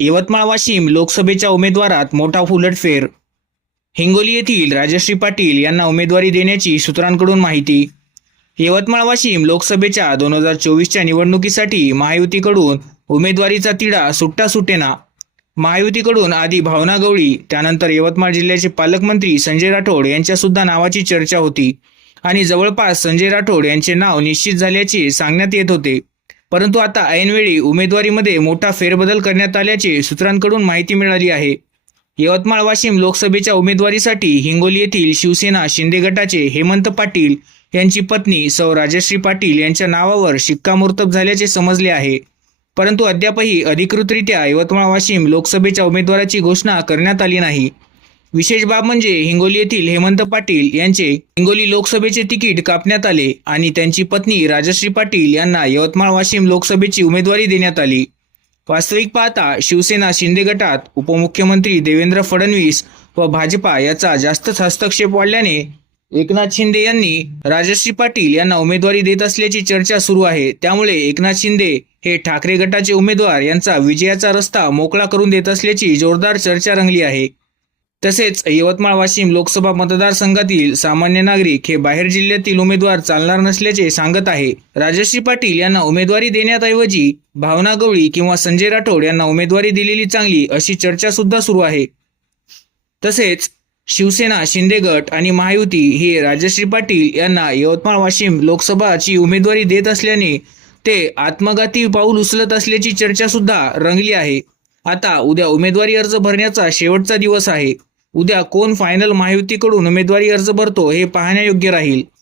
यवतमाळ वाशिम लोकसभेच्या उमेदवारात मोठा उलटफेर. हिंगोली येथील राजश्री पाटील यांना उमेदवारी देण्याची सूत्रांकडून माहिती. यवतमाळ वाशिम लोकसभेच्या दोन हजार चोवीसच्या निवडणुकीसाठी महायुतीकडून उमेदवारीचा तिढा सुट्टा सुटेना. महायुतीकडून आधी भावना गवळी त्यानंतर यवतमाळ जिल्ह्याचे पालकमंत्री संजय राठोड यांच्या सुद्धा नावाची चर्चा होती. आणि जवळपास संजय राठोड यांचे नाव निश्चित झाल्याचे सांगण्यात येत होते. परंतु आता ऐनवेळी उमेदवारीमध्ये मोठा फेरबदल करण्यात आल्याचे सूत्रांकडून माहिती मिळाली आहे. यवतमाळ वाशिम लोकसभेच्या उमेदवारीसाठी हिंगोली येथील शिवसेना शिंदे गटाचे हेमंत पाटील यांची पत्नी सौ राजश्री पाटील यांच्या नावावर शिक्कामोर्तब झाल्याचे समजले आहे. परंतु अद्यापही अधिकृतरित्या यवतमाळ वाशिम लोकसभेच्या उमेदवाराची घोषणा करण्यात आली नाही. विशेष बाब म्हणजे हिंगोली येथील हेमंत पाटील यांचे हिंगोली लोकसभेचे तिकीट कापण्यात आले आणि त्यांची पत्नी राजश्री पाटील यांना यवतमाळ वाशिम लोकसभेची उमेदवारी देण्यात आली. वास्तविक पाहता शिवसेना शिंदे गटात उपमुख्यमंत्री देवेंद्र फडणवीस व भाजपा याचा जास्तच हस्तक्षेप वाढल्याने एकनाथ शिंदे यांनी राजश्री पाटील यांना उमेदवारी देत असल्याची चर्चा सुरू आहे. त्यामुळे एकनाथ शिंदे हे ठाकरे गटाचे उमेदवार यांचा विजयाचा रस्ता मोकळा करून देत असल्याची जोरदार चर्चा रंगली आहे. तसेच यवतमाळ वाशिम लोकसभा मतदारसंघातील सामान्य नागरिक हे बाहेर जिल्ह्यातील उमेदवार चालणार नसल्याचे सांगत आहे. राजश्री पाटील यांना उमेदवारी देण्याऐवजी भावना गवळी किंवा संजय राठोड यांना उमेदवारी दिलेली चांगली अशी चर्चा सुद्धा सुरू आहे. तसेच शिवसेना शिंदे गट आणि महायुती हे राजश्री पाटील यांना यवतमाळ वाशिम लोकसभाची उमेदवारी देत असल्याने ते आत्मघाती पाऊल उचलत असल्याची चर्चा सुद्धा रंगली आहे. आता उद्या उमेदवारी अर्ज भरण्याचा शेवटचा दिवस आहे. उद्या कोण फायनल महायुतीकडून उमेदवारी अर्ज भरतो हे पाहण्यायोग्य राहील.